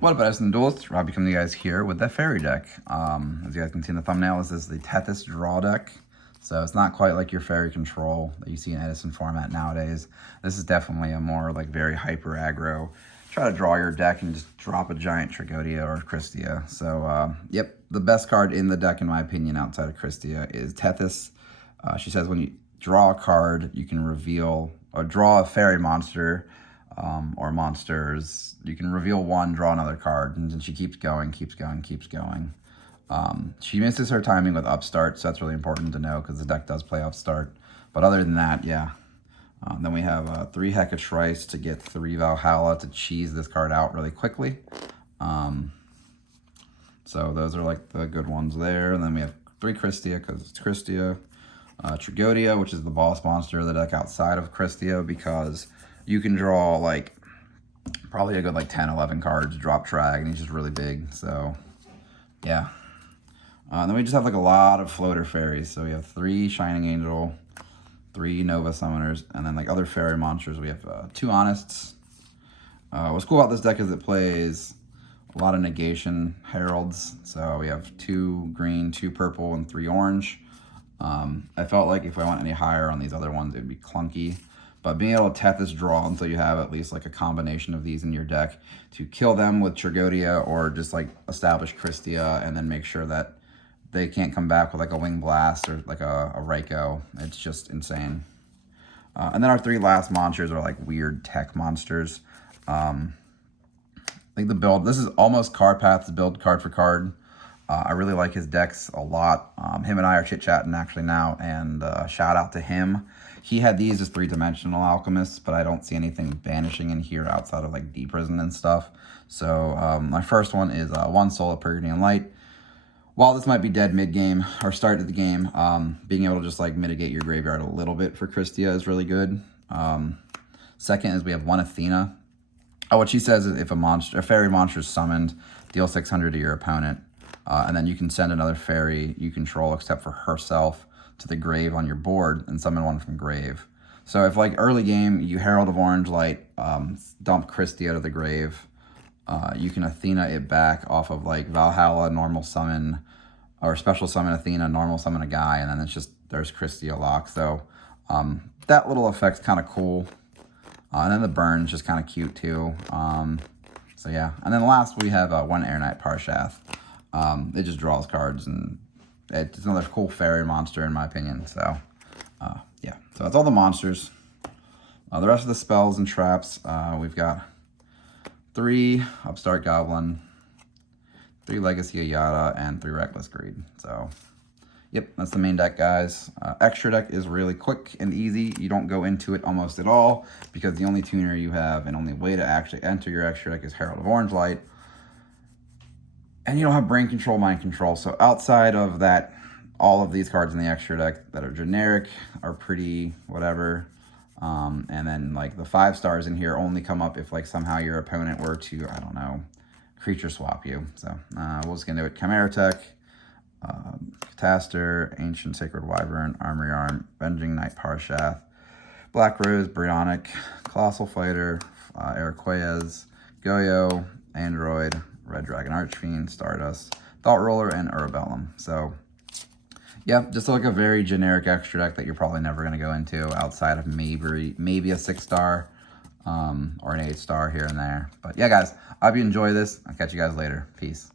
What up, Edison Duelists? Robbie coming to you guys here with the fairy deck. As you guys can see in the thumbnail, this is the Tethys draw deck. So it's not quite like your fairy control that you see in Edison format nowadays. This is definitely a more like very hyper aggro. Try to draw your deck and just drop a giant Trigodia or Christia. So yep, the best card in the deck in my opinion outside of Christia is Tethys. She says when you draw a card, you can reveal or draw a fairy monster or monsters. You can reveal one, draw another card, and then she keeps going, keeps going, keeps going. She misses her timing with Upstart, so that's really important to know because the deck does play Upstart. But other than that, yeah. Then we have 3 Hecatrice to get 3 Valhalla to cheese this card out really quickly. So those are like the good ones there. And then we have 3 Christia because it's Christia. Trigodia, which is the boss monster of the deck outside of Christia, because you can draw like probably a good like 10, 11 cards, drop Trag, and he's just really big. So yeah. Then we just have like a lot of floater fairies. So we have 3 Shining Angel, 3 Nova Summoners, and then like other fairy monsters. We have 2 Honests. What's cool about this deck is it plays a lot of negation heralds. So we have 2 green, 2 purple, and 3 orange. I felt like if I went any higher on these other ones, it'd be clunky. But being able to Tethys draw until you have at least like a combination of these in your deck to kill them with Trigodia or just like establish Christia and then make sure that they can't come back with like a Wing Blast or like a Raikou. It's just insane. And then our 3 last monsters are like weird tech monsters. I think the build, this is almost Carpath's build card for card. I really like his decks a lot. Him and I are chit-chatting actually now, and shout out to him. He had these as 3-dimensional alchemists, but I don't see anything banishing in here outside of like Deep Prison and stuff. So my first one is 1 Soul of Purity Light. While this might be dead mid-game or start of the game, being able to just like mitigate your graveyard a little bit for Christia is really good. Second is we have 1 Athena. What she says is if a fairy monster is summoned, deal 600 to your opponent. And then you can send another fairy you control except for herself to the grave on your board and summon one from grave. So if like early game you Herald of Orange Light, dump Christie out of the grave, you can Athena it back off of like Valhalla, normal summon, or special summon Athena, normal summon a guy, and then it's just there's Christia lock. So that little effect's kind of cool. And then the burn's just kind of cute too. So yeah, and then last we have 1 Air Knight Parshath. It just draws cards, and it's another cool fairy monster in my opinion. So yeah, so that's all the monsters. The rest of the spells and traps, we've got 3 Upstart Goblin, 3 Legacy Ayada, and 3 Reckless Greed. So yep, that's the main deck, guys. Extra deck is really quick and easy. You don't go into it almost at all because the only tuner you have and only way to actually enter your extra deck is Herald of Orange Light. And you don't have Brain Control, Mind Control. So outside of that, all of these cards in the extra deck that are generic are pretty whatever. And then like the 5 stars in here only come up if like somehow your opponent were to, I don't know, creature swap you. So we'll just get into it. Chimera Tech, Cataster, Ancient Sacred Wyvern, Armory Arm, Venging Knight Parshath, Black Rose, Bryonic, Colossal Fighter, Araquez, Goyo, Android, Red Dragon Archfiend, Stardust, Thought Roller, and Urabellum. So yeah, just like a very generic extra deck that you're probably never going to go into outside of maybe a 6-star or an 8-star here and there. But yeah, guys, I hope you enjoy this. I'll catch you guys later. Peace.